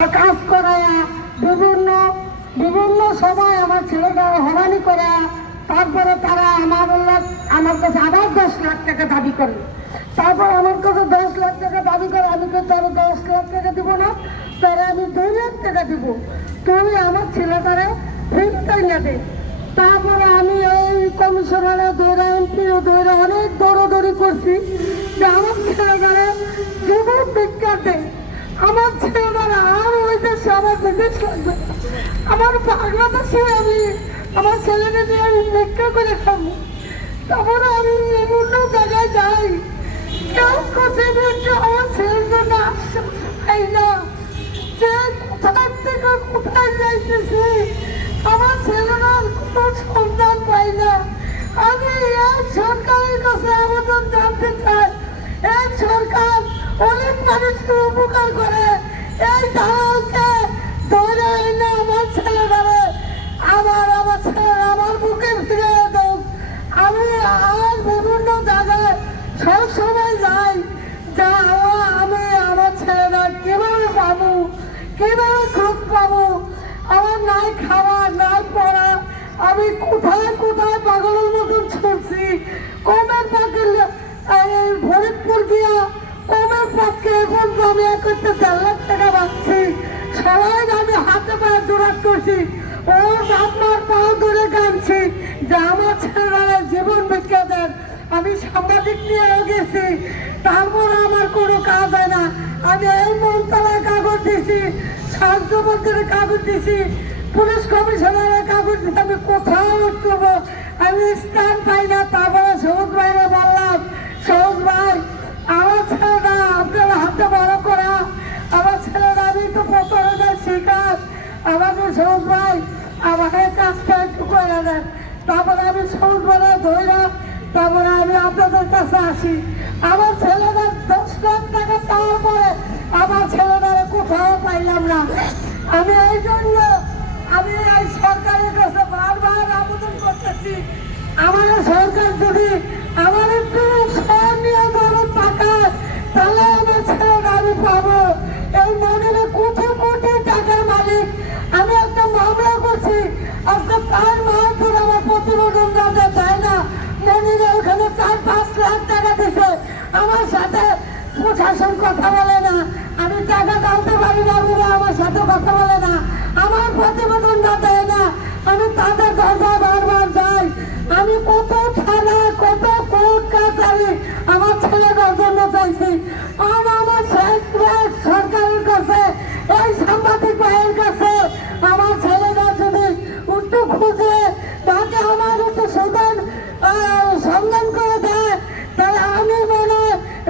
কাজ করায়া বিভিন্ন বিভিন্ন সময় আমার ছেলেটা হয়রানি করা, তারপরে তারা আমার কাছে আবার 10 লাখ টাকা দাবি করে। তারপর আমার কাছে 10 লাখ টাকা দাবি করে। আমি তো তারা 10 লাখ টাকা দিব না, তারা আমি 2 লাখ টাকা দিব, তুমি আমার ছেলেটারে ফিরতাই না দে। তারপরে আমি এই কমিশনারে দৌড়া, এমপিও দৌড়া, অনেক দৌড়াদৌড়ি করছি যে আমার ছেলেটারে জীবন ভিক্ষা দেয়। আমার ছেলেরা আর ওই দেশে আমার বিদেশ লাগবে, আমার বাংলাদেশে আমি আমার ছেলেকে নিয়ে আমি ভিক্ষা করে খাবো। তারপরে আমি বিভিন্ন জায়গায় যাই, কেউ কাছে আমার ছেলেকে না পাই না, যে কোথায় থেকে কোথায় যাইতেছে আমার ছেলেরা কোনো সন্ধান পাই না। আমি এই সরকারের কাছে আবেদন জানতে চাই, এই সরকার অনেক মানুষকে উপকার করে, এই দালালকে ধরে এনে আমার ছেলেরা আমার ছেলেরা আমার বুকে ফিরে দেব। আমি আর বিভিন্ন জায়গায় সবসময় যাই, যা আমি আমার ছেলেরা কিভাবে পাবো, কিভাবে খোঁজ পাবো। আমার নাই খাওয়া নাই পড়া, আমি কোথায় কোথায় পাগলের মতন ছুটছি। কমের পাখি ফরিদপুর গিয়া কমের পক্ষে এখন আমি 1.5 লাখ টাকা পাচ্ছি। সবাই আমি হাতে পায়ে জোরাট করছি, ওর বাপমার পাও ধরে কাঁদছি যে আমার ছেলেরা জীবন ভিক্ষা দেন। আমি সাংবাদিক নিয়েও গেছি, তারপর আমার কোনো কাজ হয় না। আমি এই মন্ত্রণালয়ে কাগজ দিছি, স্বাস্থ্যমন্ত্রীর কাগজ দিছি, পুলিশ কমিশনারের কাগজ দিছি, আমি কোথাও উঠবো, আমি স্থান পাই না। তারপরে সবুজ ভাইরে বললাম, সবুজ ভাই আমার ছেলেরা আপনার হাতে বড় করা, আমার ছেলেরা আমি তো প্রতারণার শিকার, আমাকে সবুজ ভাই আমাকে কাজটা একটু করে দেন। তারপরে আমি সবুজ ভাইরা ধরলাম, তারপরে আমি আপনাদের কাছে আসি। আমার ছেলেরা 10 লাখ টাকা পাওয়ার পরে আমার ছেলেরা কোথাও পাইলাম না। আমি এই জন্য আমি এই সরকারের কাছে বারবার আবেদন করতেছি, আমাদের সরকার যদি আমার একটু স্মরণীয় ধরনের টাকা, তাহলে আমার ছেলেরা আমি পাবো। এই মনে কোটি কোটি টাকার মালিক, আমি একটা মামলা করছি, আজকে তার মার ধরে আমার প্রতিবেদন দেয় না। মনিরে ওখানে 4-5 লাখ টাকা দিছে, আমার সাথে প্রশাসন কথা বলে না, আমি টাকা টানতে পারি না বলে আমার সাথে কথা বলে না, আমার প্রতিবেদন দেয় না। আমি তাদের দরজায় বারবার যাই, আমি কত থানা কত কোর্ট কাছারি আমার ছেলেটার জন্য চাইছি। আর আমার সরকারের কাছে, এই সাংবাদিক ভাইয়ের কাছে আমার ছেলেটা যদি একটু খুঁজে তাকে আমার একটু সন্ধান করে দেয়, তাহলে আমি মনে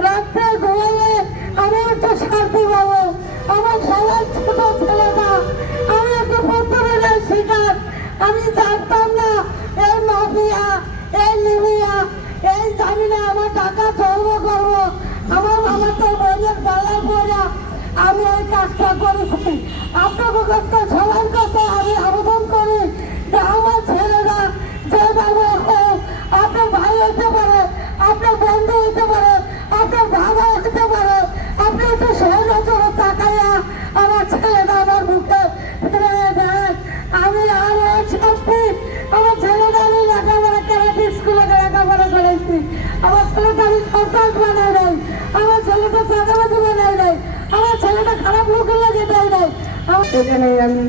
রাত্রে ঘুমাইলে আমি একটু শান্তি পাবো। আমার সবার ছোট ছেলেটা, আমি একটু প্রতারণার শিকার। আমি জানতাম না এই মাফিয়া, এই লিবিয়া, এই জানি না আমার টাকা ধর্ম করবো। আমার তো বইয়ের বালায় পড়া আমি এই কাজটা করেছি। আপনাদের কাছে সবার কাছে আমি আবেদন করি যে আমার ছেলেরা যেভাবে হোক, আপনার ভাই হতে পারে, আপনার বন্ধু হতে পারে, আপনার বাবা হতে পারে, আপনি একটু সহযোগিতা তাকাইয়া আমার ছেলেরা আমার মুখে ফিরে দেন। আমি আরো শান্তি, আমার ছেলেটা আমি লেখাপড়া ক্যারাটে স্কুলে লেখাপড়া করেছি, আমার ছেলেটা আমি সন্তান বানাই নাই, আমার ছেলেটা চাঁদাবাজি বানাই নাই, আমার ছেলেটা খারাপ লোকের লাগে দেয় নাই। এখানে আমি